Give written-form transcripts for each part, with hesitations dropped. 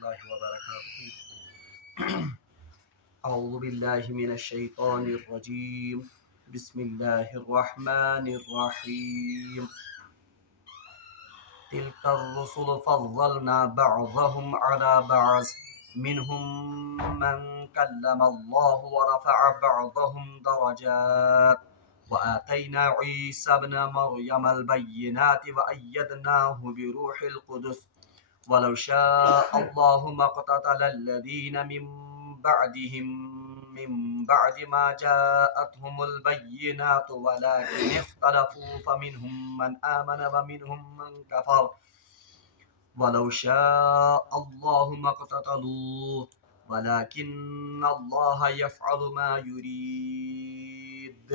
الله وبركاته. أعوذ بالله من الشيطان الرجيم. بسم الله الرحمن الرحيم. تلك الرسل فضلنا بعضهم على بعض منهم من كلم الله ورفع بعضهم درجات وآتينا عيسى ابن مريم البينات وأيدناه بروح القدس ولو شاء الله ما اقتتل الذين من بعدهم من بعد ما جاءتهم البينات ولكن اختلفوا فمنهم من آمن ومنهم من كفر ولو شاء الله ما اقتتلوا ولكن الله يفعل ما يريد.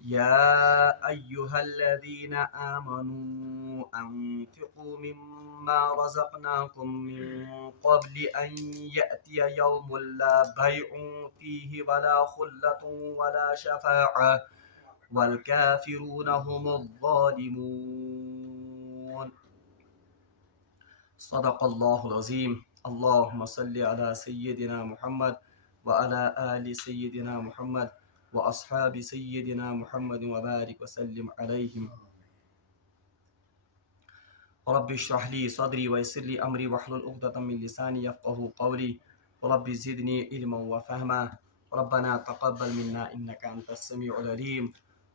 يا أيها الذين آمنوا أنفقوا مما رزقناكم من قبل أن يأتي يوم لا بيع فيه ولا خلة ولا شفاعة والكافرون هم الظالمون. صدق الله العظيم. اللهم صل على سيدنا محمد وعلى آل سيدنا محمد وأصحاب سيدنا محمد وبارك وسلم عليهم. رب اشرح لي صدري ويسر لي أمري واحلل عقدة من لساني يفقهوا قولي. رب زدني علما وفهما. ربنا تقبل منا إنك أنت السميع العليم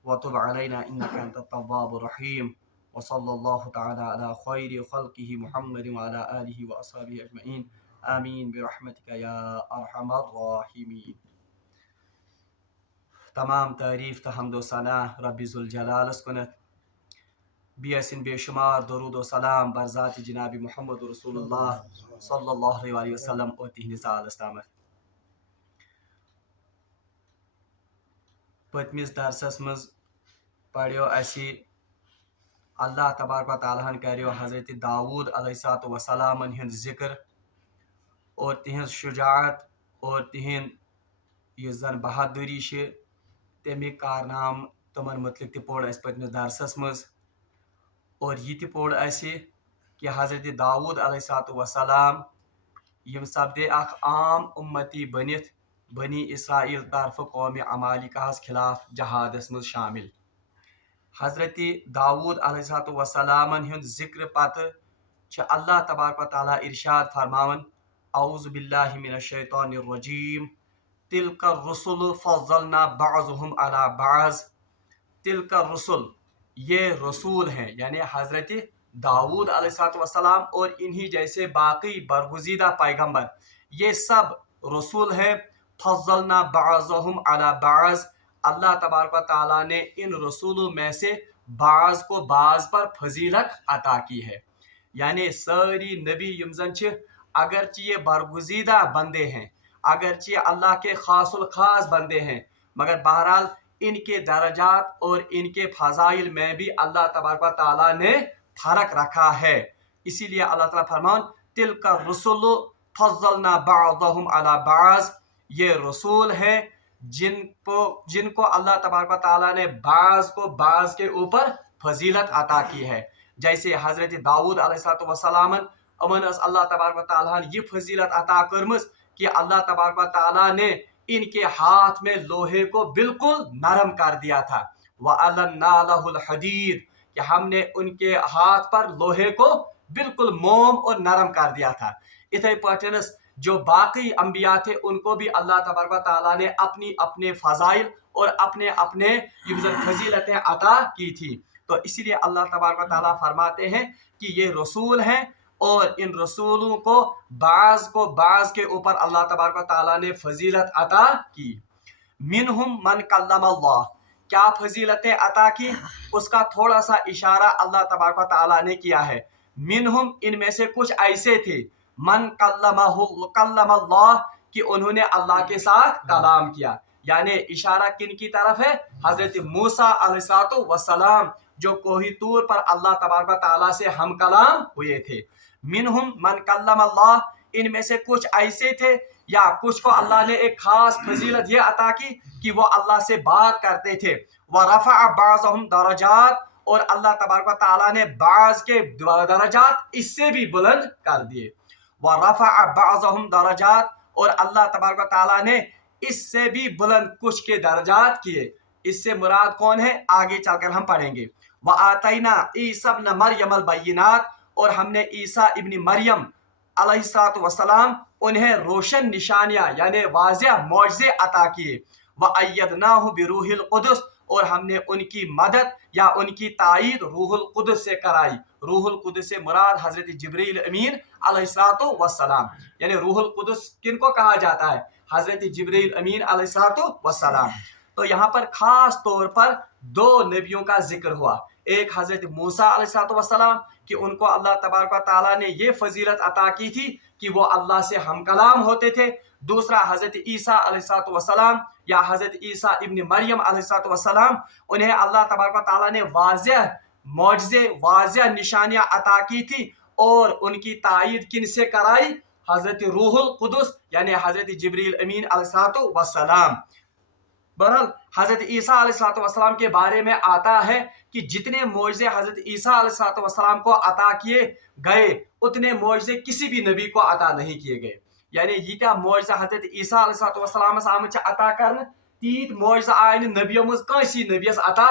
وتب علينا إنك أنت التواب الرحيم. وصلى الله تعالى على خير خلقه محمد وعلى آله وأصحابه أجمعين. آمين برحمتك يا أرحم الراحمين. تمام تعریف تو حمد و ثنا رب ذوالجلالس کنت. بیسن بے شمار درود و سلام بر ذات جناب محمد رسول اللہ صلی اللہ علیہ وسلم اور تہندس آلس تامت. پتمس درسس مز پڑھو اسی اللہ تبارک و تعالیٰ ہن کریو حضرت داود علیہ السلام ہند ذکر اور تہذ شجاعت اور تہند یہ زن بہادری تمیک کارنام تمن متعلق تہ پوڑ اس پتمس درسس مز. اور یہ تہ پوڑ اسی کہ حضرت داود علیہ السلام یم سپدے اخ عام امتی بنت بنی اسرائیل طرف قوم عمالقہ خلاف جہادس مز شامل. حضرت داود علیہ السلام ہند ذکر پتہ اللہ تبارک و تعالیٰ ارشاد فرماون اعوذ باللہ من الشیطان الرجیم تلک الرسل فضلنا بعضهم علی بعض. تلک الرسل یہ رسول ہیں یعنی حضرت داود علیہ السلام اور انہی جیسے باقی برگزیدہ پیغمبر یہ سب رسول ہیں. فضلنا بعضهم علی بعض اللہ تبارک و تعالیٰ نے ان رسولوں میں سے بعض کو بعض پر فضیلت عطا کی ہے. یعنی ساری نبی یمزن اگرچہ یہ برگزیدہ بندے ہیں اگرچہ اللہ کے خاص الخاص بندے ہیں مگر بہرحال ان کے درجات اور ان کے فضائل میں بھی اللہ تبارک و تعالیٰ نے فرق رکھا ہے. اسی لیے اللہ تعالیٰ فرمان تلک الرسل فضلنا بعضهم علی بعض. یہ رسول ہیں جن کو اللہ تبارک و تعالیٰ نے بعض کو بعض کے اوپر فضیلت عطا کی ہے. جیسے حضرت داود علیہ السلام امن اللہ تبارک و تعالیٰ نے یہ فضیلت عطا کرمز کہ اللہ تبارک و تعالیٰ نے ان کے ہاتھ میں لوہے کو بالکل نرم کر دیا تھا. وَأَلَنَّا لَهُ الْحَدِيدَ کہ ہم نے ان کے ہاتھ پر لوہے کو بالکل موم اور نرم کر دیا تھا. اتھے پاٹنس جو باقی انبیاء تھے ان کو بھی اللہ تبارک و تعالیٰ نے اپنی اپنے فضائل اور اپنے اپنے فضیلتیں عطا کی تھی. تو اسی لیے اللہ تبارک و تعالیٰ فرماتے ہیں کہ یہ رسول ہیں اور ان رسولوں کو بعض کے اوپر اللہ تبارک و تعالیٰ نے فضیلت عطا کی. منہم من کلم اللہ کیا فضیلتیں عطا کی اس کا تھوڑا سا اشارہ اللہ تبارک و تعالیٰ نے کیا ہے. منہم ان میں سے کچھ ایسے تھے من کلم اللہ کہ انہوں نے اللہ کے ساتھ کلام کیا. یعنی اشارہ کن کی طرف ہے؟ حضرت موسیٰ علیہ السلام جو کوہ طور پر اللہ تبارک و تعالیٰ سے ہم کلام ہوئے تھے. منہم من کلم اللہ ان میں سے کچھ ایسے تھے یا کچھ کو اللہ نے ایک خاص فضیلت یہ عطا کی کہ وہ اللہ سے بات کرتے تھے. وَرَفَعَ بَعْضَهُمْ درجات اور اللہ تبارک و تعالیٰ نے بعض کے درجات اس سے بھی بلند کر دیے. वरफ़अ बअज़हुम दरजात, और अल्लाह तबारक व तआला ने इससे भी बुलंद कुछ के दर्जात किए। इससे मुराद कौन है आगे चलकर हम पढ़ेंगे। व आतैना ईसा इब्न मरियम अल बय्यिनात, और हमने ईसा इब्न मरियम अलैहिस्सलातु वस्सलाम उन्हें रोशन निशानियां यानी वाज़िह मौजज़े अता किए। व अय्यदनाहु बिरूहिल कुदस, और हमने उनकी मदद या उनकी तायीद रूहुल कुदस से कराई। रूहुल कुदस से मुराद हजरत जिब्रील अमीन अलैहिस्सलातु वस्सलाम, यानी रूहुल कुदस किनको कहा जाता है, हजरत जिब्रील अमीन अलैहिस्सलातु वस्सलाम। तो यहाँ पर खास तौर पर दो नबियों का जिक्र हुआ, एक हजरत मूसा अलैहिस्सलातु वस्सलाम कि उनको अल्लाह तबारक व तआला ने ये फजीलत अता की थी कि वो अल्लाह से हम कलाम होते थे। दूसरा हजरत ईसा अलैहिस्सलातु वस्सलाम या हजरत ईसा इब्न मरियम अलैहिस्सलातु वस्सलाम, उन्हें अल्लाह तबारक व तआला ने वाज़िह मौजज़े वाज़िह निशानियां अता की थी, और उनकी तायीद किन से कराई, हजरत रूहुल कुदस यानी हजरत जिब्रील अमीन अलैहिस्सलातु वस्सलाम। बहरहाल हजरत ईसा अलैहिस्सलातु वस्सलाम के बारे में आता है कि जितने मौजज़े हजरत ईसा अलैहिस्सलातु वस्सलाम को अता किए गए उतने मौजज़े किसी भी नबी को अता नहीं किए गए। यानी यीता मौजज़ा हजरत ईसा अलैहिस्सलातु वस्सलामस आमत अता कर, तीत मौजज़ा आय नबियों मज कंसी नबियस अता।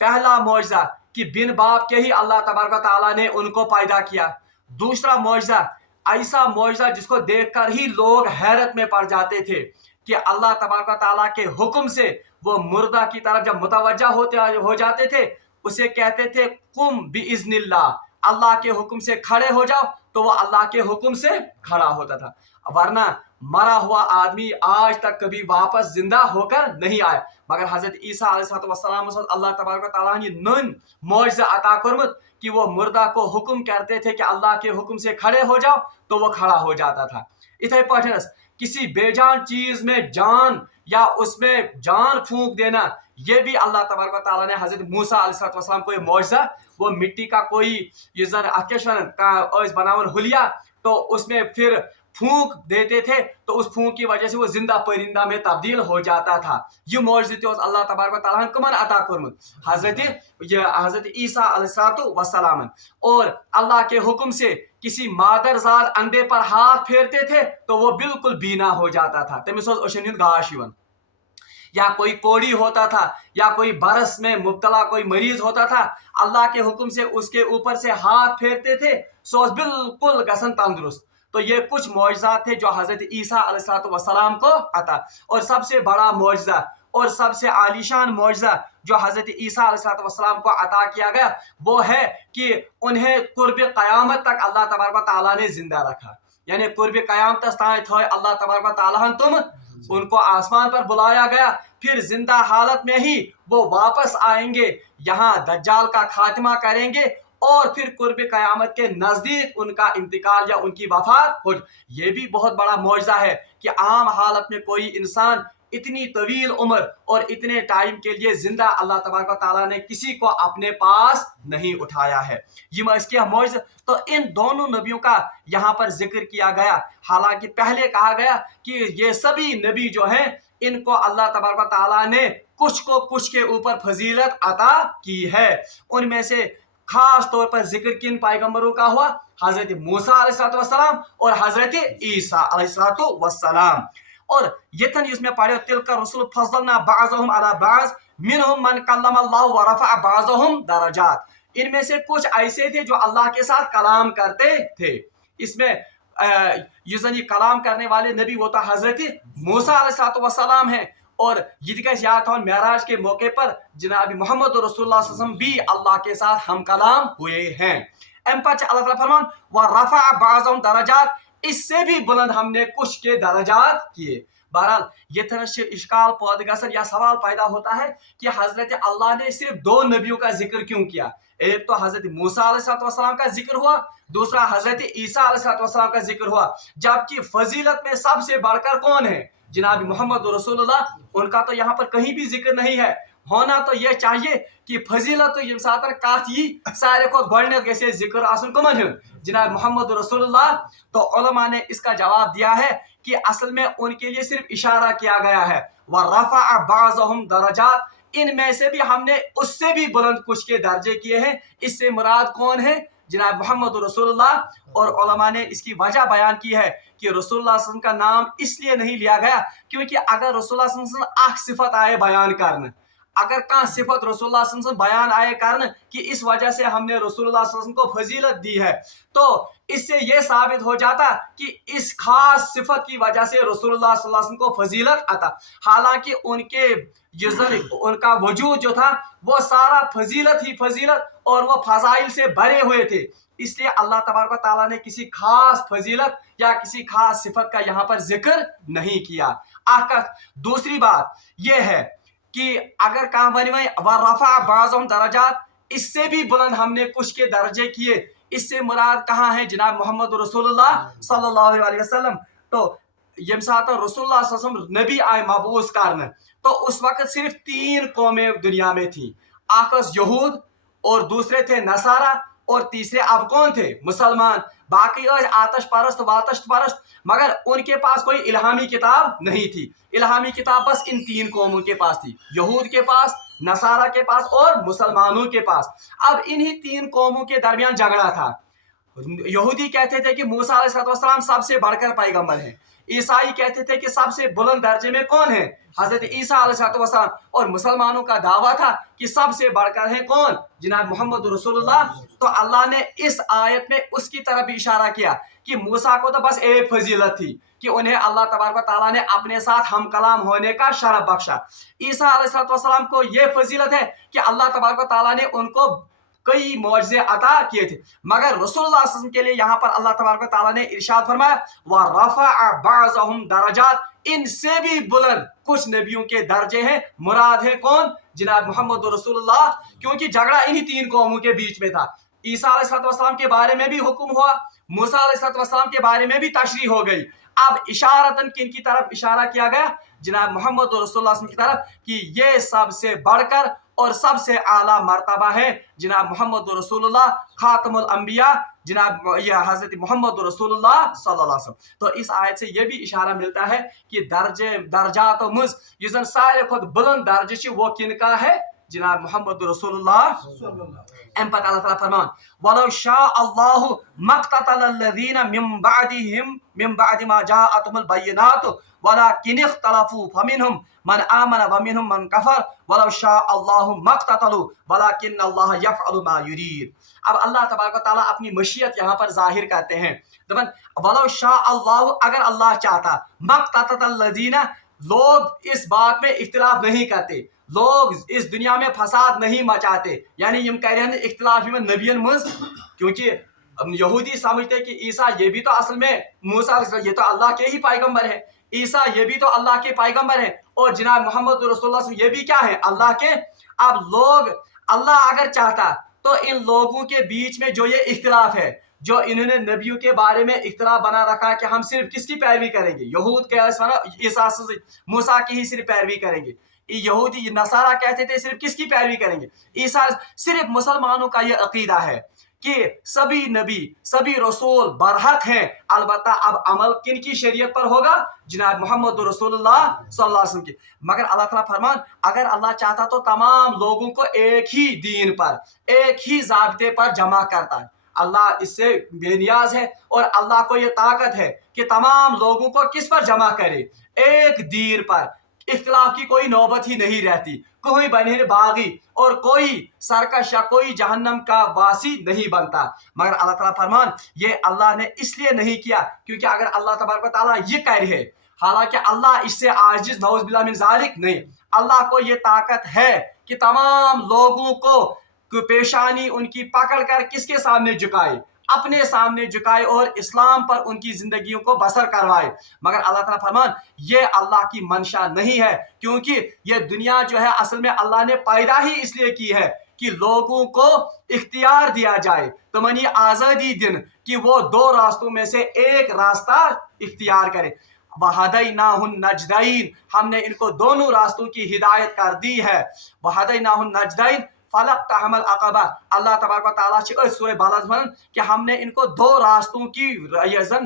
पहला मौजज़ा कि बिन बाप के ही अल्लाह तबारक व तआला ने उनको पैदा किया। दूसरा मौजज़ा ऐसा मौजज़ा जिसको देखकर ही लोग हैरत में पड़ जाते थे कि अल्लाह तबारक व तआला के हुक्म से वो मुर्दा की तरफ जब मुतवज्जा हो जाते थे उसे कहते थे कुम बिइज़्निल्लाह, अल्लाह के हुक्म से खड़े हो जाओ, तो वो अल्लाह के हुक्म से खड़ा होता था। वरना मरा हुआ आदमी आज तक कभी वापस जिंदा होकर नहीं आया। मगर हजरत ईसा अलैहिस्सलातु वस्सलाम अल्लाह तबारक व तआला ने नन मौजज़ा अता करमत कि वो मुर्दा को हुक्म करते थे कि अल्लाह के हुक्म से खड़े हो जाओ, तो वो खड़ा हो जाता था। इथे पठनस किसी बेजान चीज में जान या उसमें जान फूंक देना, ये भी अल्लाह तबारक व तआला ने हजरत मूसा अलैहिस्सलातु वस्सलाम को मौजज़ा, वो मिट्टी का कोई ये जन बनावन हुलिया, तो उसमें फिर फूंक देते थे तो उस फूंक की वजह से वो जिंदा परिंदा में तब्दील हो जाता था। ये मौजज़े अल्लाह तबारक व तआला ने कमन अता करमत हजरत ईसा अलैहिस्सलातु वस्सलाम। और अल्लाह के हुक्म से किसी मादरजाद अंडे पर हाथ फेरते थे तो वो बिल्कुल बीना हो जाता था, तमिस ओशन गाश यवन। या कोई कोड़ी होता था या कोई बरस में मुब्तला कोई मरीज होता था, अल्लाह के हुक्म से उसके ऊपर से हाथ फेरते थे, सो बिल्कुल गसन तंदुरुस्त। तो ये कुछ मौजज़ात थे जो हजरत ईसा अलैहिस्सलातु वस्सलाम को अता। और सबसे बड़ा मौजज़ा और सबसे आलीशान मौजज़ा जो हजरत ईसा अलैहिस्सलातु वस्सलाम को अता किया गया वो है कि उन्हें कुर्ब क़यामत तक अल्लाह तबारक व तआला ने जिंदा रखा। यानी कुर्ब क़यामत ताई थे अल्लाह तबारक व तआला तुम उनको आसमान पर बुलाया गया, फिर जिंदा हालत में ही वो वापस आएंगे, यहाँ दज्जाल का खात्मा करेंगे और फिर कुर्ब क़यामत के नजदीक उनका इंतकाल या उनकी वफात हो। ये भी बहुत बड़ा मौजज़ा है कि आम हालत में कोई इंसान इतनी तवील उम्र और इतने टाइम के लिए जिंदा अल्लाह तबारक व तआला ने किसी को अपने पास नहीं उठाया है। ये इसके मौजज़ा, तो इन दोनों नबियों का यहाँ पर जिक्र किया गया। हालांकि पहले कहा गया कि ये सभी नबी जो हैं इनको अल्लाह तबारक व तआला ने कुछ को कुछ के ऊपर फजीलत अता की है। उनमें से खास तौर पर जिक्र किन पैगंबरों का हुआ, हजरत मूसा अलैहिस्सलातु वस्सलाम और हजरत ईसा अलैहिस्सलातु वस्सलाम। और यतन इसमें पढ़े तिलका रसूल फज़लना बाज़हुम अला बाज़ मिनहुम मन कल्लमल्लाहु व रफ़अ बाज़हुम दरजात। इनमें से कुछ ऐसे थे जो अल्लाह के साथ कलाम करते थे। इसमें ये कलाम करने वाले नबी वो तो हजरत मूसा अलैहिस्सलातु वस्सलाम है। और ये याद था मेराज के मौके पर जनाब मोहम्मद रसूलुल्लाह सल्लल्लाहु अलैहि वसल्लम भी अल्लाह के साथ हम कलाम हुए हैं। अल्लाह फरमान व रफ़अ बाज़हुम दरजात, इससे भी बुलंद हमने कुछ के दरजात किए। बहरहाल ये तरह इश्काल पैदा गसन या सवाल पैदा होता है कि हजरत अल्लाह ने सिर्फ दो नबियों का जिक्र क्यों किया। एक तो हजरत मूसा अलैहिस्सलातु वस्सलाम का जिक्र हुआ, दूसरा हजरत ईसा अलैहिस्सलातु वस्सलाम का जिक्र हुआ, जबकि फजीलत में सबसे बढ़कर कौन है, जनाब मोहम्मद रसूलुल्लाह। उनका तो यहाँ पर कहीं भी जिक्र नहीं है। होना तो यह चाहिए कि फजीलत तो ये साथ कत यी सारे को गणित गसे जिक्र आसन कमन जनाब मोहम्मद रसूलुल्लाह। तो उलमा ने इसका जवाब दिया है कि असल में उनके लिए सिर्फ इशारा किया गया है व रफ़अ बाज़हुम दरजात, इनमें से भी हमने उससे भी बुलंद कुछ के दर्जे किए हैं। इससे मुराद कौन है, जनाब मोहम्मद रसूलुल्लाह। और उलमा ने इसकी वजह बयान की है कि रसूलुल्लाह सल्लल्लाहु अलैहि वसल्लम का नाम इसलिए नहीं लिया गया क्योंकि अगर रसूलुल्लाह सल्लल्लाहु अलैहि वसल्लम अख सिफत आए बयान करने, अगर कहाँ सिफत रसूलुल्लाह सल्लल्लाहु अलैहि वसल्लम बयान आए करने कि इस वजह से हमने रसूलुल्लाह सल्लल्लाहु अलैहि वसल्लम को फजीलत दी है, तो इससे ये साबित हो जाता कि इस खास सिफत की वजह से रसूलुल्लाह सल्लल्लाहु अलैहि वसल्लम को फजीलत आता। हालांकि उनके उनका वजूद जो था वो सारा फजीलत ही फजीलत और वो फजाइल से भरे हुए थे, इसलिए अल्लाह तबारक व तआला ने किसी खास फजीलत या किसी खास सिफत का यहाँ पर जिक्र नहीं किया। दूसरी बात यह है कि अगर कहाँ बनी हुई रफ़ा बाज़ुहुम दरजात, इससे भी बुलंद हमने कुछ के दर्जे किए, इससे मुराद कहाँ है जनाब मोहम्मद रसूलुल्लाह सल्लल्लाहु अलैहि वसल्लम। तो यम साथ रसूलुल्लाह सल्लल्लाहु अलैहि वसल्लम नबी आए मबूस करने, तो उस वक्त सिर्फ 3 कौमें दुनिया में थी, आकस यहूद और दूसरे थे नसारा और तीसरे अब कौन थे? मुसलमान। बाकी आतश परस्त वातश परस्त, मगर उनके पास कोई इल्हामी किताब नहीं थी। इल्हामी किताब बस इन 3 कौमों के पास थी, यहूद के पास, नसारा के पास और मुसलमानों के पास। अब इन्हीं 3 कौमों के दरमियान झगड़ा था। यहूदी कहते थे कि मूसा अलैहिस्सलाम सबसे बढ़कर पैगंबर हैं, ईसाई कहते थे कि सबसे बुलंद दर्जे में कौन है? हजरत ईसा अलैहिस्सलाम। और मुसलमानों का दावा था कि सबसे बढ़कर है कौन? जनाब मोहम्मद रसूलुल्लाह। तो अल्लाह ने इस आयत में उसकी तरफ भी इशारा किया कि मूसा को तो बस एक फजीलत थी कि उन्हें अल्लाह तबारक व तआला ने अपने साथ हम कलाम होने का शरफ बख्शा। ईसा अलैहिस्सलाम को यह फजीलत है कि अल्लाह तबारक व तआला ने उनको कई मौजज़े अता किए थे, मगर रसूलुल्लाह सल्लल्लाहु अलैहि वसल्लम के लिए यहाँ पर अल्लाह तबारक व तआला ने इरशाद फरमाया व रफ़अ बअज़हुम दरजात, इनसे भी बुलंद कुछ नबियों के दर्जे हैं। मुराद है कौन? जनाब मोहम्मद रसूलुल्लाह। क्योंकि झगड़ा इन्हीं 3 कौमों के बीच में था। ईसा अलैहिस्सलाम के बारे में भी हुक्म हुआ, मूसा अलैहिस्सलाम के बारे में भी तशरीह हो गई। अब इशारतन किन की तरफ इशारा किया गया? जनाब मोहम्मद रसूलुल्लाह की तरफ, कि ये सबसे बढ़कर और सबसे आला मर्तबा है जनाब मोहम्मद रसूलुल्लाह खातमुल अंबिया, जनाब यह हजरत मोहम्मद रसूलुल्लाह सल्लल्लाहु अलैहि वसल्लम। तो इस आयत से यह भी इशारा मिलता है कि दर्जात मुझ युजन सारे खुद बुलंद दर्जे वो किनका है? जनाब मोहम्मद रसूलुल्लाह। एम पता अल्लाह ताला फरमान वलो शाअ अल्लाहु मक्ततलल्लज़ीना मिन बअदि मा जाअतहुमुल बय्यिनातु वलाकिन इख्तलफू फमिनहुम मन आमन व मिनहुम मन कफर वलो शाअ अल्लाहु मक्ततलू वलाकिन अल्लाह यफअलु मा युरीद। अब अल्लाह तबारक व तआला अपनी मशीयत यहाँ पर जाहिर करते हैं। दबन वलो शाअ अल्लाहु, अगर अल्लाह चाहता, मक्ततलल्लज़ीना, लोग इस बात में इख्तिलाफ नहीं करते, लोग इस दुनिया में फसाद नहीं मचाते, यानी यम कह रहे हैं इख्तिलाफ में नबियन मुझ, क्योंकि यहूदी समझते कि ईसा ये भी तो असल में मूसा ये तो अल्लाह के ही पैगंबर है, ईसा ये भी तो अल्लाह के पैगंबर है, और जनाब मोहम्मद रसूलुल्लाह ये भी क्या है? अल्लाह के। अब लोग, अल्लाह अगर चाहता तो इन लोगों के बीच में जो ये इख्तिलाफ है, जो इन्होंने नबियों के बारे में इख्तिलाफ बना रखा कि हम सिर्फ किसकी पैरवी करेंगे, यहूद के ईसा मूसा की ही सिर्फ पैरवी करेंगे, यहूदी नसारा कहते थे सिर्फ किसकी पैरवी करेंगे? ईसा। सिर्फ मुसलमानों का यह अकीदा है कि सभी नबी सभी रसूल बरहक हैं, अलबत्ता अब अमल किन की शरीयत पर होगा? जनाब मोहम्मद रसूलुल्लाह सल्लल्लाहु अलैहि वसल्लम की। मगर अल्लाह ताला फरमान, अगर अल्लाह चाहता तो तमाम लोगों को एक ही दीन पर, एक ही ज़ाब्ते पर जमा करता है। अल्लाह इससे बेनियाज है और अल्लाह को ये ताकत है कि तमाम लोगों को किस पर जमा करे? एक दीन पर। इख्तिलाफ की कोई नौबत ही नहीं रहती, कोई बने बागी और कोई सरकश या कोई जहन्नम का वासी नहीं बनता। मगर अल्लाह ताला फरमान, ये अल्लाह ने इसलिए नहीं किया क्योंकि अगर अल्लाह तबारक व तआला ये कह रहे, हालांकि अल्लाह इससे आजिज नऊज़ बिल्लाह मिन ज़ालिक नहीं, अल्लाह को ये ताकत है कि तमाम लोगों को पेशानी उनकी पकड़ कर किसके सामने झुकाए? अपने सामने झुकाए और इस्लाम पर उनकी जिंदगियों को बसर करवाए। मगर अल्लाह ताला फरमान, ये अल्लाह की मंशा नहीं है, क्योंकि ये दुनिया जो है असल में अल्लाह ने पैदा ही इसलिए की है कि लोगों को इख्तियार दिया जाए, तमनी आज़ादी दिन कि वो 2 रास्तों में से एक रास्ता इख्तियार करें। वहदैनाहुन नजदैन, हमने इनको दोनों रास्तों की हिदायत कर दी है। वहदैनाहुन नजदैन फलक तहमल अक़बा, अल्लाह तबारक व तआला सूरह बलद में कि हमने इनको 2 रास्तों की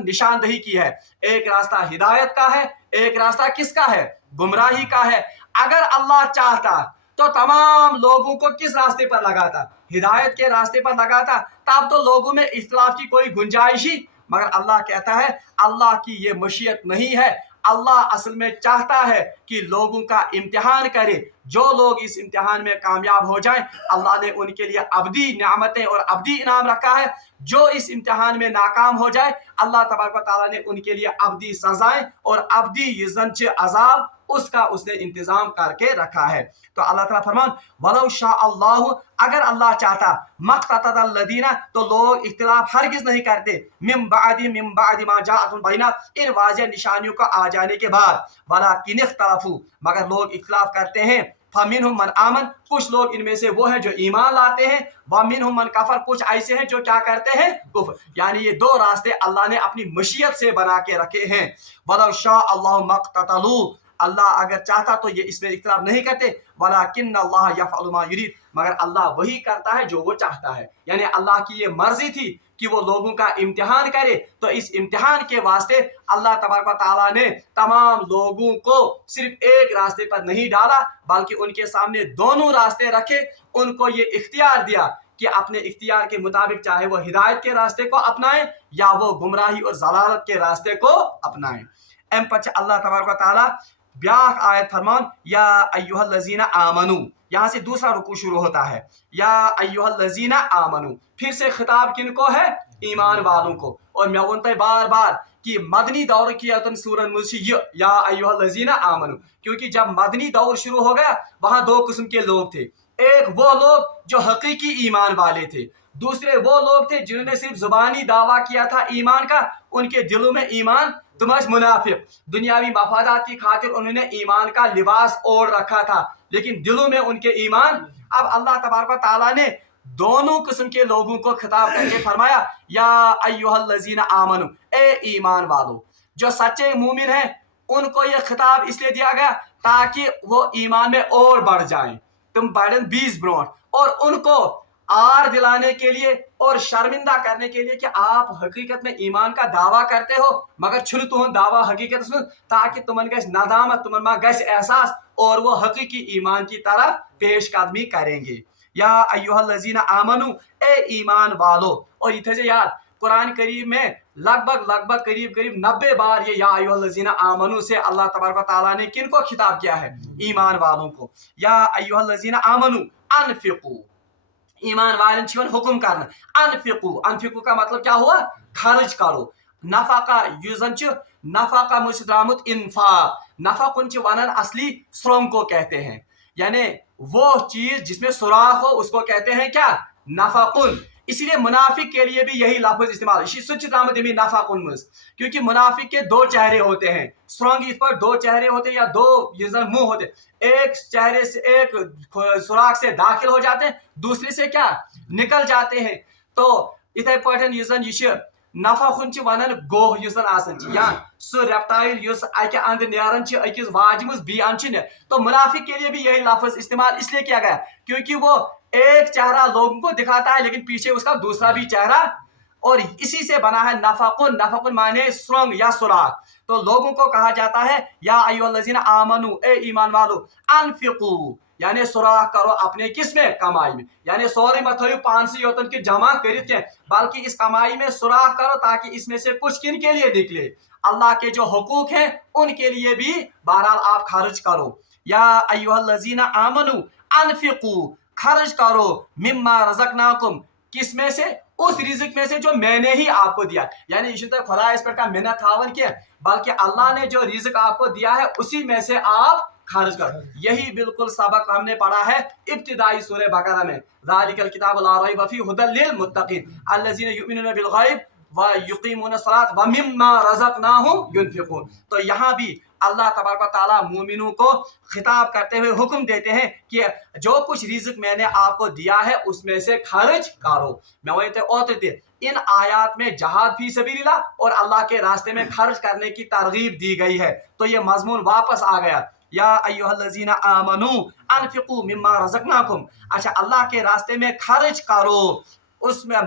निशानदही की है। एक रास्ता हिदायत का है, एक रास्ता किसका है? गुमराही का है। अगर अल्लाह चाहता तो तमाम लोगों को किस रास्ते पर लगाता? हिदायत के रास्ते पर लगाता तब तो लोगों में इख्तिलाफ की कोई गुंजाइश ही, मगर अल्लाह कहता है अल्लाह की ये मशीयत नहीं है। अल्लाह असल में चाहता है कि लोगों का इम्तिहान करे, जो लोग इस इम्तिहान में कामयाब हो जाएं अल्लाह ने उनके लिए अबदी नियामतें और अबदी इनाम रखा है। जो इस इम्तिहान में नाकाम हो जाए अल्लाह तबारक व तआला ने उनके लिए अबदी सजाएं और अबदी यज़ंच अजाब उसका उसने इंतजाम करके रखा है। तो अल्लाह ताला फरमान वलौ शाअ अल्लाहु, अगर अल्लाह चाहता मक़ततल लदीना, तो लोग इख्तिलाफ हरगिज नहीं करते मिन बादी मा जाअतहुम बैयिनात, इन वाज़ेह निशानियों का आ जाने के बाद, वलाकिन इख्तलफू, मगर लोग इख्तिलाफ करते हैं। फमिनहुम मन आमन, कुछ लोग इनमें से वो हैं जो ईमान लाते हैं, वमिनहुम मन कफर, कुछ ऐसे हैं जो क्या करते हैं, कुफ्र। यानी ये दो रास्ते अल्लाह ने अपनी मशीयत से बना के रखे हैं। वलौ शाअ अल्लाहु मक़ततलू, अल्लाह अगर चाहता तो ये इसमें इख्तिलाफ नहीं करते। वलाकिन अल्लाह यफ़अलु मा युरीद, मगर अल्लाह वही करता है जो वो चाहता है। यानी अल्लाह की ये मर्जी थी कि वो लोगों का इम्तिहान करे, तो इस इम्तिहान के वास्ते अल्लाह तबारक व तआला ने तमाम लोगों को सिर्फ एक रास्ते पर नहीं डाला, बल्कि उनके सामने दोनों रास्ते रखे। उनको ये इख्तियार दिया कि अपने इख्तियार के मुताबिक चाहे वो हिदायत के रास्ते को अपनाएं या वो गुमराही और ज़लालत के रास्ते को अपनाएं। एम पच अल्लाह तबारक व तआला ब्याख आयत फरमान या अय्युहल लज़ीना आमनू, यहाँ से दूसरा रुकू शुरू होता है, या अय्युहल लज़ीना आमनू, फिर से खिताब किनको है, ईमान वालों को। और मैं बोलता बार बार कि मदनी दौर की सूरह मुझे या अय्युहल लज़ीना आमनू, क्योंकि जब मदनी दौर शुरू हो गया वहाँ दो किस्म के लोग थे। एक वो लोग जो हकीकी ईमान वाले थे, दूसरे वो लोग थे जिन्होंने सिर्फ जुबानी दावा किया था ईमान का, उनके दिलों में ईमान तुम्हारे मुनाफिक, दुनियावी मफादात की खातिर उन्होंने ईमान का लिबास ओढ़ रखा था, लेकिन दिलों में उनके ईमान। अब अल्लाह तबारक व तआला ने दोनों किस्म के लोगों को खिताब करके फरमाया या अय्युहल लज़ीना आमनू, ए ईमान वालो, जो सच्चे मूमिन हैं उनको ये खिताब इसलिए दिया गया ताकि वो ईमान में और बढ़ जाएं, तुम बढ़न 20 ब्रोट, और उनको आर दिलाने के लिए और शर्मिंदा करने के लिए कि आप हकीकत में ईमान का दावा करते हो मगर छुन तुम दावा हकीकत सुन, ताकि तुमन गस नदामत, तुमन मा गस एहसास और वो हकीकी ईमान की तरफ पेश कदमी करेंगे। या अय्युहल लज़ीना आमनू, ए ईमान वालो। और इथे से याद कुरान करीम में लगभग करीब 90 बार ये या अय्युहल लज़ीना आमनू से अल्लाह तबारक व तआला ने किनको खिताब किया है, ईमान वालों को। या अय्युहल लज़ीना आमनू अनफिकू, ईमान वालन छिवन हुक्म करना, अनफिकू, अनफिकू का मतलब क्या हुआ, खर्च करो। नफाका युजन च नफाका मुझ द्रामुत इन्फाक, नफाकुन च वनन असली श्रम को कहते हैं, यानी वो चीज जिसमें सुराख हो उसको कहते हैं क्या, नफाकुन। इसलिए मुनाफिक के लिए भी यही लफ्ज इस्तेमाल नफाकुन, क्योंकि मुनाफिक के दो चेहरे होते हैं, स्ट्रॉन्ग इस पर दो चेहरे होते हैं या दो मुंह होते हैं, एक चेहरे से एक सुराख से दाखिल हो जाते हैं, दूसरे से क्या निकल जाते हैं। तो इथे पठन युजन यह नफाकुन वनन गोह युजन आसन या सो रेप्टाइल युस अके अंद नेरन अकिस वाज मज बी अन। तो मुनाफिक के लिए भी यही लफ्ज इस्तेमाल इसलिए किया गया क्योंकि वो एक चेहरा लोगों को दिखाता है लेकिन पीछे उसका दूसरा भी चेहरा, और इसी से बना है नफाकुन। नफाकुन माने सुरंग या सुराख। तो लोगों को कहा जाता है या अय्युहल लज़ीना आमनू, ए ईमान वालो, अनफिकू, यानी सुराख करो अपने किस में, कमाई में। यानी सॉरी मत हो 500 योतन की जमा करित के, बल्कि इस कमाई में सुराख करो ताकि इसमें से कुछ किन के लिए निकले, अल्लाह के जो हुकूक हैं उनके लिए भी बहरहाल आप खर्च करो। या अय्युहल लज़ीना आमनू अनफिकू, खर्च करो, मिम्मा रज़क़नाकुम, किस में से, उस रिज़्क़ में से जो मैंने ही आपको दिया। यानी इस खुदा इस पर का मिन्नत थावन किया, बल्कि अल्लाह ने जो रिज़्क़ आपको दिया है उसी में से आप खर्च करो। यही बिल्कुल सबक हमने पढ़ा है इब्तिदाई सूरह बकरा में, ज़ालिकल किताबु ला रैब फीहि हुदल लिल मुत्तक़ीन अल्लज़ीना युमिनूना बिल गैब व युक़ीमूना सलात व मिम्मा रज़क़नाहुम युनफ़िक़ून। तो यहाँ भी अल्लाह तबारक व तआला मोमिनों को खिताब करते हुए हुक्म देते हैं कि जो कुछ रिज़्क़ मैंने आपको दिया है उसमें से खर्च करो। मैं वही तो इन आयात में जहाद फी सबीलिल्लाह और अल्लाह के रास्ते में खर्च करने की तरगीब दी गई है, तो ये मजमून वापस आ गया, या अय्युहल लज़ीना आमनू अनफिकू मिम्मा रज़क़नाकुम। अच्छा, अल्लाह के रास्ते में खर्च करो उसमें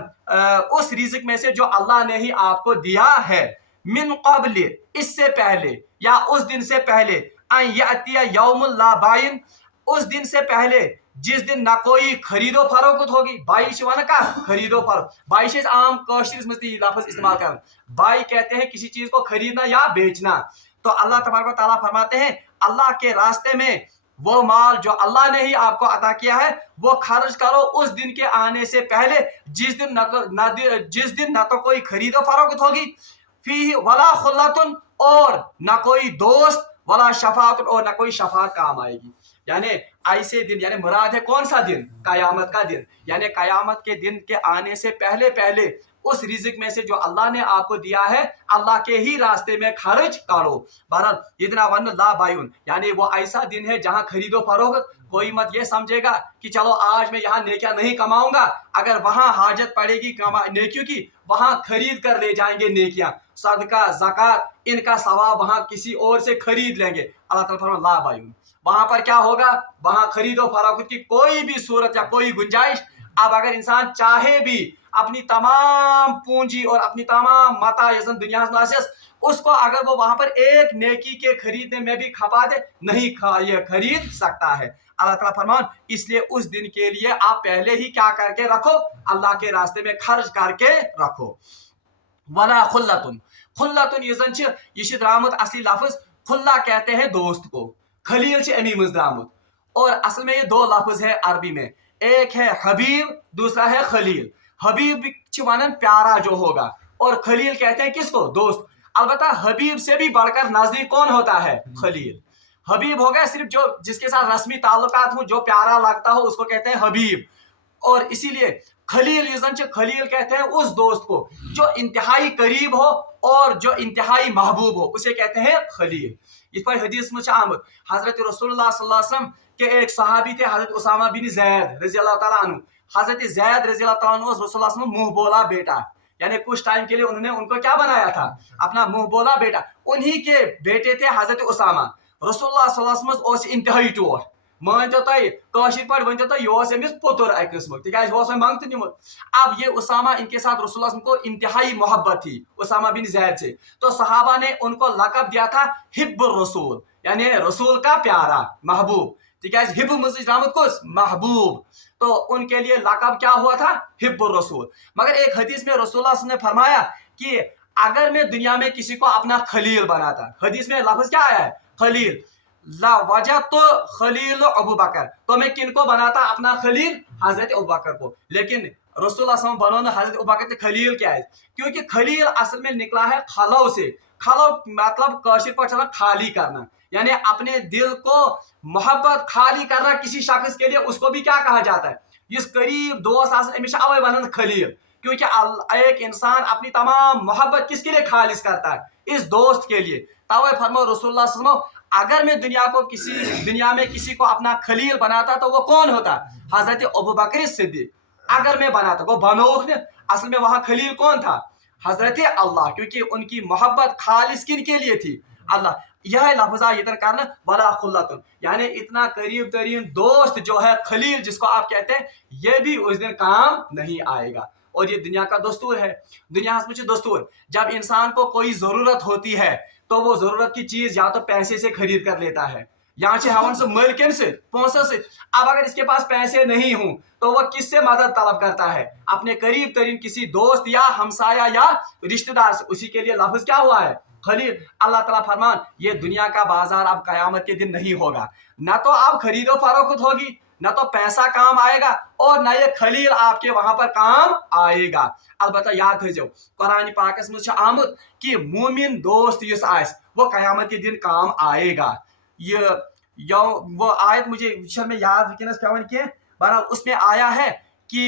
उस रिज़्क़ में से जो अल्लाह ने ही आपको दिया है, मिन क़ब्ल, इससे पहले या उस दिन से पहले, अन यअतिया यौमुल ला बाइन, उस दिन से पहले जिस दिन ना कोई खरीदो फरोख्त होगी। बाई वन का खरीदो फरोख्त, बाई आम कशिर में लफ्ज इस्तेमाल कर, बाई कहते हैं किसी चीज को खरीदना या बेचना। तो अल्लाह तबारक व तआला फरमाते हैं अल्लाह के रास्ते में वो माल जो अल्लाह ने ही आपको अता किया है वो खर्च करो उस दिन के आने से पहले जिस दिन न तो कोई खरीदो फरोख्त होगी, फी वला खुल्लतुन, और न कोई दोस्त, वला शफात, और न कोई शफात काम आएगी। यानी ऐसे दिन, यानी मुराद है कौन सा दिन? कयामत का दिन। यानी कयामत के दिन के आने से पहले पहले उस रिज़्क में से जो अल्लाह ने आपको दिया है अल्लाह के ही रास्ते में खर्च करो। बहरहाल इतना वन ला बायुन, यानी वो ऐसा दिन है जहां खरीदो फरोख्त। कोई मत ये समझेगा कि चलो आज मैं यहाँ नेकियां नहीं कमाऊंगा, अगर वहां हाजत पड़ेगी नेकियों की वहां खरीद कर ले जाएंगे नेकियां, सदका ज़कात इनका सवाब वहां किसी और से खरीद लेंगे। अल्लाह ताला फरमाता ला बायुन, वहां पर क्या होगा? वहां खरीदो फरोख्त की कोई भी सूरत या कोई गुंजाइश। अब अगर इंसान चाहे भी अपनी तमाम पूंजी और अपनी तमाम मता यजन दुनिया उसको अगर वो वहां पर एक नेकी के खरीदने में भी खपा दे, नहीं ये खरीद सकता है। अल्लाह ताला फरमान इसलिए उस दिन के लिए आप पहले ही क्या करके रखो? अल्लाह के रास्ते में खर्च करके रखो। वला खुल्लतुन, खुल्लतुन ये द्रामुत असली लफ्ज खुल्ला कहते हैं दोस्त को, खलील से अमी द्रामुत, और असल में ये दो लफ्ज है अरबी में, एक है हबीब, दूसरा है खलील। हबीब वन प्यारा जो होगा, और खलील कहते हैं किसको? दोस्त। अलबत्ता हबीब से भी बढ़कर नजदीक कौन होता है? खलील। हबीब हो गया सिर्फ जो जिसके साथ रस्मी ताल्लुकात हो, जो प्यारा लगता हो उसको कहते हैं हबीब। और इसीलिए खलील खलील कहते हैं उस दोस्त को जो इंतहाई करीब हो और जो इंतहाई महबूब हो, उसे कहते हैं खलील। इस पर हदीस में आमद हजरत रसूलुल्लाह सल्लल्लाहु अलैहि वसल्लम के एक सहाबी थे हजरत उसामा बिन ज़ैद रज़ी अल्लाह तआला अन्हु। हजरत ज़ैद रज़ी अल्लाह तआला अन्हु रसूलुल्लाह सल्लल्लाहु अलैहि वसल्लम मुंह बोला बेटा, यानी कुछ टाइम के लिए उन्होंने उनको क्या बनाया था? अपना मुंह बोला बेटा। उन्हीं के बेटे थे हजरत उसामा। रसूलुल्लाह सल्लल्लाहु अलैहि वसल्लम ओस इंतहाई टोट, मानतो तय काशिर पर वनतो तय यो अमिस पुत्र अक किस्म, तिकाज वो मंगत निमुत। अब ये उसामा, इनके साथ रसूलुल्लाह सल्लल्लाहु अलैहि वसल्लम को इंतहाई मोहब्बत थी उसामा बिन ज़ैद से, तो सहाबा ने उनको लक़ब दिया था हिब्बुर रसूल, यानी रसूल का प्यारा महबूब। तिकाज हिब मज़ कुछ महबूब, तो उनके लिए लक़ब क्या हुआ था? हिब्बुर रसूल। मगर एक हदीस में रसूलुल्लाह सल्लल्लाहु अलैहि वसल्लम ने फरमाया कि अगर मैं दुनिया में किसी को अपना खलील बनाता, हदीस में लफ्ज क्या आया है? खलील। ला वजह तो खलील अबू बकर, तो मैं किनको बनाता अपना खलील? हजरत अबू बकर को। लेकिन रसूलुल्लाह सल्लल्लाहु अलैहि वसल्लम बनोने हजरत अबू बकर खलील क्या है? क्योंकि खलील असल में निकला है खलो से। खलो मतलब काशिर पर चला खाली करना, यानी अपने दिल को मोहब्बत खाली करना किसी शख्स के लिए, उसको भी क्या कहा जाता है? इस करीब दोस्त हमेशा अवै बनन खलील, क्योंकि एक इंसान अपनी तमाम मोहब्बत किसके लिए खालिस करता है? इस दोस्त के लिए। तवे फरमाओ रसूलुल्लाह सल्लल्लाहु अलैहि वसल्लम अगर मैं दुनिया में किसी को अपना खलील बनाता तो वो कौन होता? हजरत अबू बकर सिद्दीक। अगर मैं बनाता, वो बनोख ने, असल में वहां खलील कौन था? हजरत अल्लाह, क्योंकि उनकी मोहब्बत खालिस किन के लिए थी? अल्लाह। यह लफ्जा इतना करना वला खुल्लतुन, यानी इतना करीब तरीन दोस्त जो है खलील जिसको आप कहते हैं, ये भी उस दिन काम नहीं आएगा। और ये दुनिया का दस्तूर है। दुनिया में दस्तूर, जब इंसान को कोई जरूरत होती है तो वो जरूरत की चीज या तो पैसे से खरीद कर लेता है, यहाँ से हवन से मल के से पैसों से। अब अगर इसके पास पैसे नहीं हूं तो वह किससे मदद तलब करता है? अपने करीब तरीन किसी दोस्त या हमसाया या रिश्तेदार से। उसी के लिए लफ्ज क्या हुआ है? खलील। अल्लाह ताला फरमान ये दुनिया का बाजार अब कयामत के दिन नहीं होगा, ना तो अब खरीदो फरोख्त होगी, ना तो पैसा काम आएगा, और ना ये खलील आपके वहां पर काम आएगा। अलबत्ता याद थो कुरान पाकस में आमुत कि मोमिन दोस्त युस आस वो कयामत के दिन काम आएगा। ये वो आयत मुझे में याद वनस पेवन कह, बहरहाल उसमें आया है कि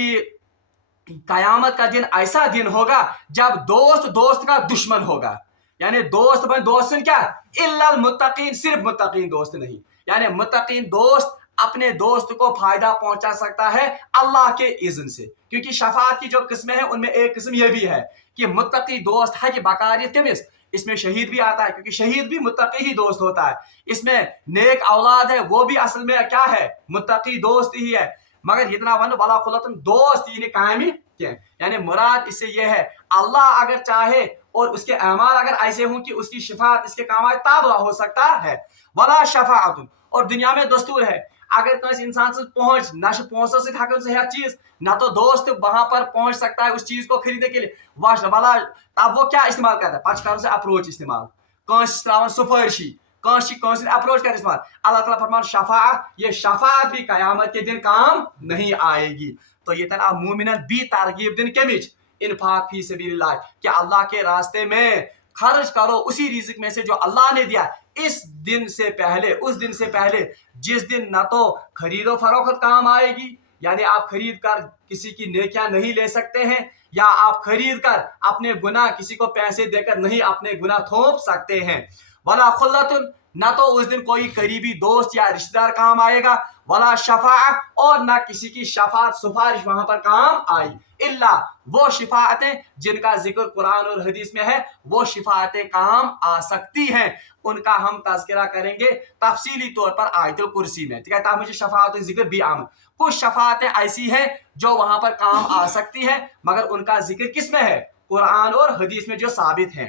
कयामत का दिन ऐसा दिन होगा जब दोस्त दोस्त का दुश्मन होगा, यानी दोस्त बन दोस्त क्या? इल्लल मुत्तकीन, सिर्फ मुत्तकीन दोस्त नहीं, यानी मुत्तकीन दोस्त अपने दोस्त को फायदा पहुंचा सकता है अल्लाह के इज़्न से। क्योंकि शफात की जो किस्में हैं उनमें एक किस्म यह भी है कि मुत्तकी दोस्त है कि बाकायदा केमिस, इसमें शहीद भी आता है, क्योंकि शहीद भी मुत्तकी ही दोस्त होता है। इसमें नेक औलाद है, वो भी असल में क्या है? मुत्तकी दोस्त ही है। मगर इतना वन वाला खुलतन दोस्त कायमी क्या, यानी मुराद इससे यह है अल्लाह अगर चाहे और उसके अमाल अगर ऐसे हों कि उसकी शफात इसके काम आए तब हो सकता है। वला शफाअतुन, और दुनिया में दस्तूर है अगर कंस इंसान से पहुंच ना पोसों से हकन सह चीज ना तो दोस्त वहां पर पहुंच सकता है उस चीज को खरीदने के लिए वाला तब वो क्या इस्तेमाल करता है पच कर अप्रोच इस्तेमाल कंस त्रावन सुफारिशी कंस अप्रोच कर इस्तेमाल अल्लाह ताला फरमान शफा ये शफात भी कयामत के दिन काम नहीं आएगी। तो ये तरह मोमिनन भी तरगीब दिन कमिच इन्फाक फी सबीलिल्लाह कि अल्लाह के रास्ते में खर्च करो उसी रिज़्क में से जो अल्लाह ने दिया इस दिन से पहले उस दिन से पहले जिस दिन न तो खरीदो फरोख्त काम आएगी यानी आप खरीद कर किसी की नेकियां नहीं ले सकते हैं या आप खरीद कर अपने गुनाह किसी को पैसे देकर नहीं अपने गुनाह थोप सकते हैं। वला खुल्लतुन ना तो उस दिन कोई करीबी दोस्त या रिश्तेदार काम आएगा वला शफा और ना किसी की शफात सिफारिश वहां पर काम आई इल्ला वो शिफाअतें जिनका जिक्र कुरान और हदीस में है वो शिफाअतें काम आ सकती हैं उनका हम तज़किरा करेंगे तफसीली तौर पर आयतुल कुर्सी में। ठीक है मुझे शफाअत जिक्र भी आम कुछ शफाअतें ऐसी हैं जो वहां पर काम आ सकती हैं मगर उनका जिक्र किस में है कुरान और हदीस में जो साबित हैं।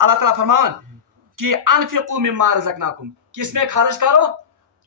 अल्लाह ताला फरमान कि अनफिकू मिम्मा रज़क़नाकुम किस में खर्च करो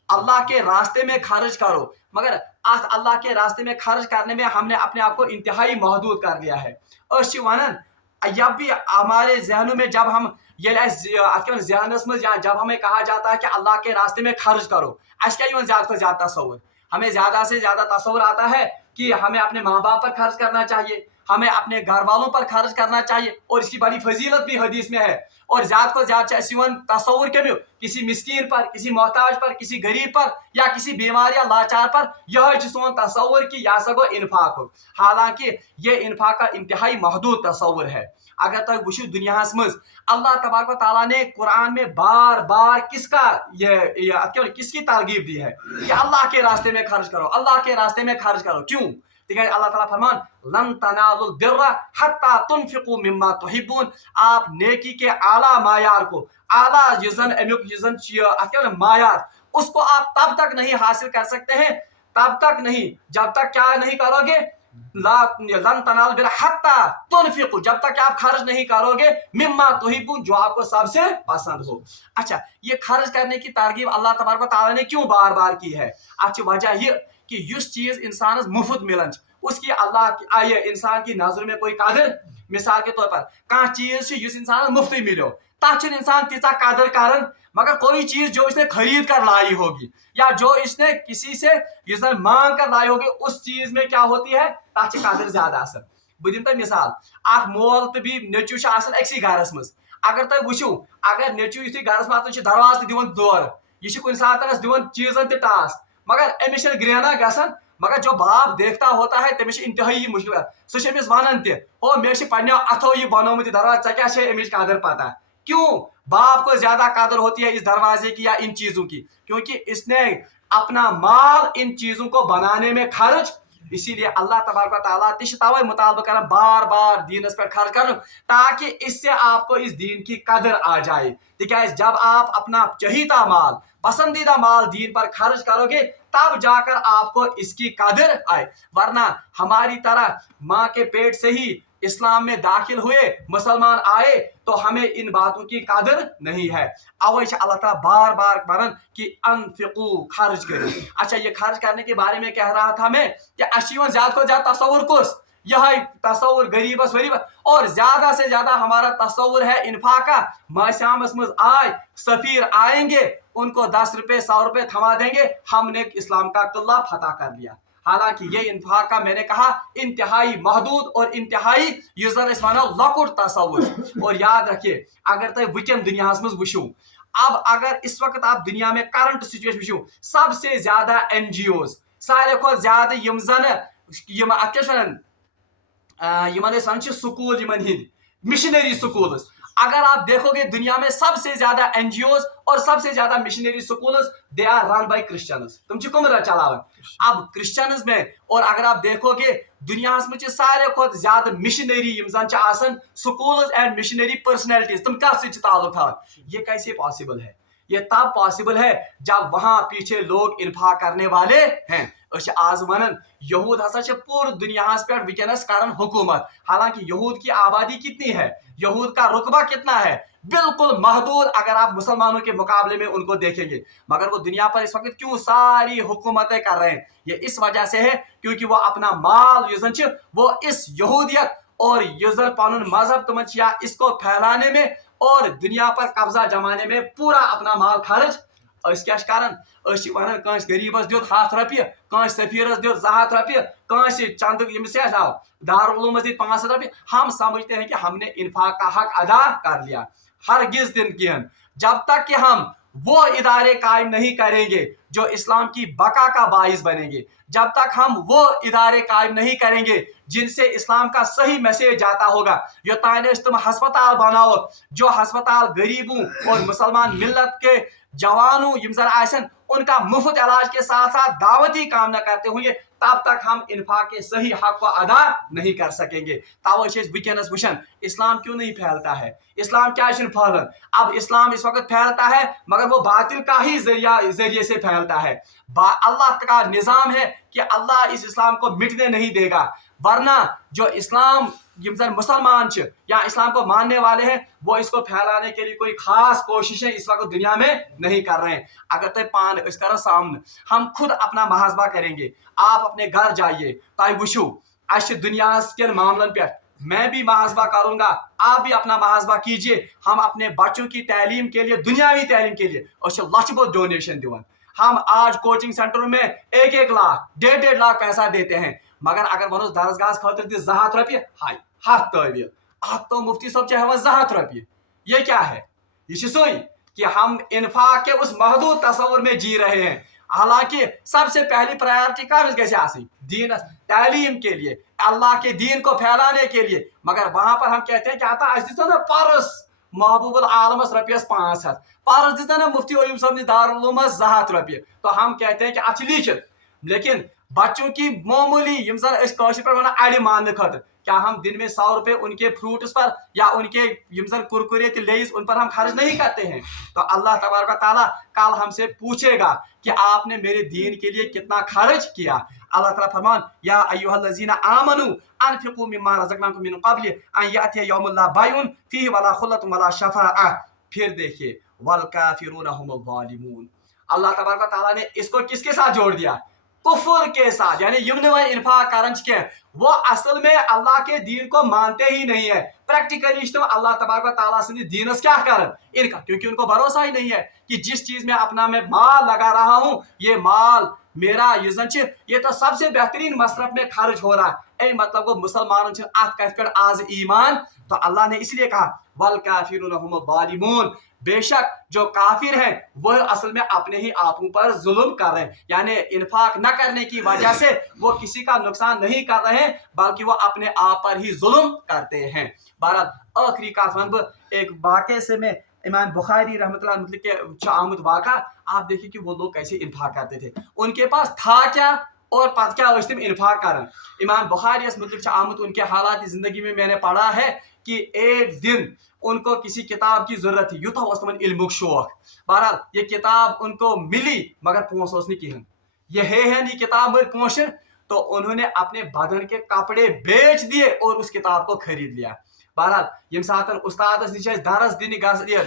अल्लाह के रास्ते में खर्च करो मगर आज अल्लाह के रास्ते में खर्च करने में हमने अपने आप को इंतहाई महदूद कर लिया है। और शिवानन जब भी हमारे जहनों में जब हम ये जहनस में जब हमें कहा जाता है कि अल्लाह के रास्ते में खर्च करो क्या ज्यादा से ज्यादा तस्वुर हमें ज्यादा से ज्यादा तस्वुर आता है कि हमें अपने माँ बाप पर खर्च करना चाहिए हमें अपने घर वालों पर खर्च करना चाहिए और इसकी बड़ी फजीलत भी हदीस में है। और ज्यादा को ज्यादा तस्वुर के भी किसी मिस्कीन पर किसी मोहताज पर किसी गरीब पर या किसी बीमार या लाचार पर यह सोन तस्वुर कि यह सगो इन्फाक हो हालांकि ये इन्फाक का इंतहाई महदूद तस्वुर है। अगर तुम वुचो दुनिया मज अल्लाह तबारक व तआला ने कुरान में बार बार किसका किसकी तरगीब दी है कि अल्लाह के रास्ते में खर्च करो अल्लाह के रास्ते में खर्च करो क्यों अल्लाह ताला फरमान लन तनालुल बिर्रा हत्ता तुनफिकू मिम्मा तुहिब्बून आप नेकी के आला मायार को आला युजन मायार उसको आप तब तक नहीं हासिल कर सकते हैं तब तक नहीं जब तक क्या नहीं करोगे लन तनालुल बिर्रा हत्ता तुनफिकू जब तक आप खर्च नहीं करोगे मिम्मा तुहिब्बून जो आपको सबसे पसंद हो। अच्छा ये खर्च करने की तरगीब अल्लाह तबारक व तआला ने क्यों बार बार की है अच्छी वजह ये कि युस चीज इंसान मुफ्त मिलन उसकी अल्लाह की आये इंसान की नजर में कोई कदर मिसाल के तौर पर कह चीज युस इंसान मुफ्त मिलो तथ इंसान तीचा कदर करन मगर कोई चीज जो इसने खरीद कर लाई होगी या जो इसने किसी से युसन मांग कर लाई होगी उस चीज में क्या होती है तथ कदर ज्यादा असर बह दिन मिसाल अख मोल तो भी नेचू अक्सी घरस मज अगर तुम वुचो अगर नेचू यु घरस मज दरवाज दिवन दौर यह कुछ सात दिवन चीजन टास मगर अमिस ग्रेना गसन मगर जो बाप देखता होता है तमिस इंतहाई मुश्किल समिस वन तो मे पन्नो अथो यह बनोमुत दरवाजा क्या अमिच कदर पता क्यों बाप को ज्यादा कदर होती है इस दरवाजे की या इन चीजों की क्योंकि इसने अपना माल इन चीजों को बनाने में खर्च इसीलिए अल्लाह तबारक व तआला तवे मुताबिक कर बार बार दीनस पर खर्च कर ताकि इससे आपको इस दीन की कदर आ जाए। तिकाज जब आप अपना चहीता माल पसंदीदा माल दीन पर खर्च करोगे तब जाकर आपको इसकी कदर आए वरना हमारी तरह माँ के पेट से ही इस्लाम में दाखिल हुए मुसलमान आए तो हमें इन बातों की कदर नहीं है। अवै अल्लाह ताला बार बार बरन कि अनफिकू खर्च करें। अच्छा ये खर्च करने के बारे में कह रहा था मैं कि अशीवन ज्यादा को ज्यादा तस्वुर कुस यह तस्वुर गरीबस वरीब और ज्यादा से ज्यादा हमारा तस्वुर है इन्फाका माशामस मज आए सफीर आएंगे उनको 10 रुपए 100 रुपए थमा देंगे हमने इस्लाम का किला फतह कर लिया। हालांकि ये इन्फाक का मैंने कहा इंतहाई महदूद और इंतहाई लकुट तस्वुर। और याद रखिए अगर तुम वुकन दुनिया मज वुचो अब अगर इस वक्त आप दुनिया में करंट सिचुएशन वुचो सबसे ज्यादा NGOs सारे को ज्यादा यम जन स्कूल मिशनरी स्कूल अगर आप देखोगे दुनिया में सबसे ज्यादा NGOs और सबसे ज्यादा missionary schools they are run by Christians तुम कुम चलावन अब क्रिश्चियंस में। और अगर आप देखोगे दुनिया में सारे खुद ज्यादा missionary schools and machinery personalities तुम कस ताल्लुक थावन ये कैसे पॉसिबल है ये तब पॉसिबल है जब वहां पीछे लोग इन्फाक करने वाले हैं। आज वन यहूद हसा पूरे दुनिया पे वनस कर हुकूमत हालांकि यहूद की आबादी कितनी है यहूद का रुकबा कितना है बिल्कुल महदूद अगर आप मुसलमानों के मुकाबले में उनको देखेंगे। मगर वो दुनिया पर इस वक्त क्यों सारी हुकूमतें कर रहे हैं? ये इस वजह से है क्योंकि वो अपना माल वो इस यहूदियत और पन मजहब तुम या इसको फैलाने में और दुनिया पर कब्जा जमाने में पूरा अपना माल खर्च। क्या कारण वन कंस गरीबस दियो 100 रुपये, कंस सफीरस दियो 200 रुपये, कंस चंद दारुल उलूम दी 500 रुपये। हम समझते हैं कि हमने इन्फाक का हक अदा कर लिया। हरगिज दिन की जब तक कि हम वो इदारे कायम नहीं करेंगे जो इस्लाम की बका का बाइस बनेंगे, जब तक हम वो इदारे कायम नहीं करेंगे जिनसे इस्लाम का सही मैसेज जाता होगा। यो ताने तुम हस्पताल बनाओ जो हस्पताल गरीबों और मुसलमान मिल्लत के जवानों उनका मुफ्त इलाज के साथ साथ दावती काम न करते होंगे, तब तक हम इन्फाक के सही हक को अदा नहीं कर सकेंगे। तवश वनस वुचन इस्लाम क्यों नहीं फैलता है? इस्लाम क्या फैलन? अब इस्लाम इस वक्त फैलता है मगर वो बातिल का ही जरिए से फैलता है। अल्लाह का निज़ाम है कि अल्लाह इस इस्लाम को मिटने नहीं देगा, वरना जो इस्लाम मुसलमान या इस्लाम को मानने वाले हैं वो इसको फैलाने के लिए कोई खास कोशिशें इस वक्त दुनिया में नहीं कर रहे हैं। अगर तय पान कर सामने हम खुद अपना मुहासबा करेंगे, आप अपने घर जाइए, तय वुचु अश दुनिया के मामलन पे मैं भी मुहासबा करूंगा, आप भी अपना मुहासबा कीजिए। हम अपने बच्चों की तालीम के लिए, दुनियावी तालीम के लिए लच बहुत डोनेशन दिवन। हम आज कोचिंग सेंटरों में 1-1 लाख 1.5 लाख पैसा देते हैं, मगर अगर वनो दरसगाह खतर दी 200 रुपये, हाय हथ तवील अत तो मुफ्ती साहब चाहे 200 रुपये। ये क्या है? ये सोई कि हम इन्फाक के उस महदूद तस्वुर में जी रहे हैं। हालांकि सबसे पहली प्रायोरिटी कम गई दीन तालीम के लिए, अल्लाह के दीन को फैलाने के लिए। मगर वहां पर हम कहते हैं क्या था ना परस महबूबुल आलमस रुपयस 500, परस दिता ना मुफ्ती अयूब साहब ने दारुल उलूम 200 रुपये। तो हम कहते हैं कि अच्छी लिखित, लेकिन बच्चों की मामूली अड़ मान खतर क्या हम दिन में 100 रुपये उनके फ्रूट्स पर या उनके कुरकुरे लेस उन पर हम खर्च नहीं करते हैं? तो अल्लाह तबारक व तआला कल हमसे पूछेगा कि आपने मेरे दीन के लिए कितना खर्च किया। अल्लाह ताला फरमान या अय्युहल्लज़ीना आमनू अनफिकू मिम्मा रज़क़नाकुम मिन क़ब्ल अन यातिया यौमुन ला बैउन फीहि वला खुल्लतुन वला शफ़ाअह। फिर देखिए वल काफिरूना हुमुल ज़ालिमून। अल्लाह तबारक व तआला ने इसको किसके साथ जोड़ दिया? कुफर के साथ। यानी इन्फाक करन के वो असल में अल्लाह के दीन को मानते ही नहीं है। प्रैक्टिकली अल्लाह तबारक व तआला से दीनस क्या करन इनका, क्योंकि उनको भरोसा ही नहीं है कि जिस चीज में अपना मैं माल लगा रहा हूं ये माल मेरा ये तो सबसे बेहतरीन मसरफ में खर्च हो रहा है। मतलब वो मुसलमानों अत आज ईमान। तो अल्लाह ने इसलिए कहा वल काफिरून हुमुल ज़ालिमून, बेशक जो काफिर हैं वह असल में अपने ही आपों पर जुल्म कर रहे हैं। यानी इन्फाक न करने की वजह से वो किसी का नुकसान नहीं कर रहे हैं बल्कि वो अपने आप पर ही जुल्म करते हैं। बहरहाल आखिरी का एक वाक़े से मैं इमाम बुखारी रहमतुल्लाह के आमद वाक़ा आप देखिए कि वो लोग कैसे इन्फाक करते थे। उनके पास था क्या और पत क्या इन्फाक कर। इमाम बुखारी आमद उनके हालात ज़िंदगी में मैंने पढ़ा है कि एक दिन उनको किसी किताब की जरूरत थी, यूथा वस्तमन इल्मुक शौक। बहरहाल ये किताब उनको मिली मगर पोस कहें ये है नहीं किताब में पोशन। तो उन्होंने अपने बदन के कपड़े बेच दिए और उस किताब को खरीद लिया। बहरहाल यम सात उस्ताद निश दरस दिन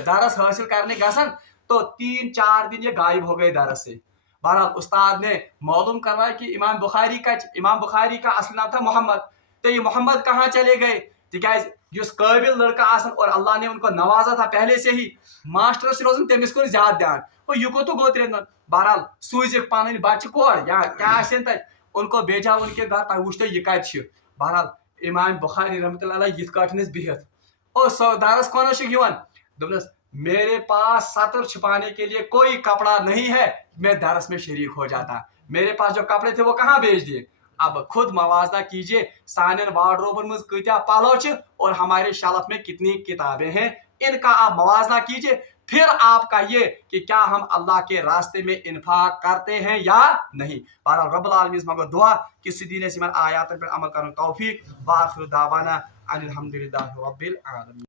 दरस हासिल करने गसन तो 3-4 दिन ये गायब हो गए दरस से। बहरहाल उस्ताद ने मालूम करवाया कि इमाम बुखारी का असल नाम था मोहम्मद। तो ये मोहम्मद कहाँ चले गए? तिकाज काबिल लड़का और अल्लाह ने उनको नवाजा था पहले से ही, मास्टर से रोजन तमिस को ज्यादा ध्यान वो यह तो गो 3 दिन। बहरहाल सूझ पन बच्चे कोर या क्या उनको भेजा उनके घर तह वो यह कत। बहरहाल इमाम बुखारी रहमतुल्लाह यथ काटनस बिहत और दरस कोन दोपनस मेरे पास सतर छुपाने के लिए कोई कपड़ा नहीं है, मैं दरस में शरीक हो जाता। मेरे पास जो कपड़े थे वो कहाँ भेज दिए। अब खुद मवाजना कीजिए सानियन वार्डरोबन में क्या पलो और हमारे शेल्फ में कितनी किताबें हैं, इनका आप मवाजना कीजिए। फिर आपका ये कि क्या हम अल्लाह के रास्ते में इन्फाक करते हैं या नहीं। बहरहाल रब्बुल आलमीन मगर दुआ कि सीधीने सिमन आयात पर अमल करने तौफीक। व आखिर दावाना अनिल हम्दुलिल्लाहि रब्बिल आलमीन।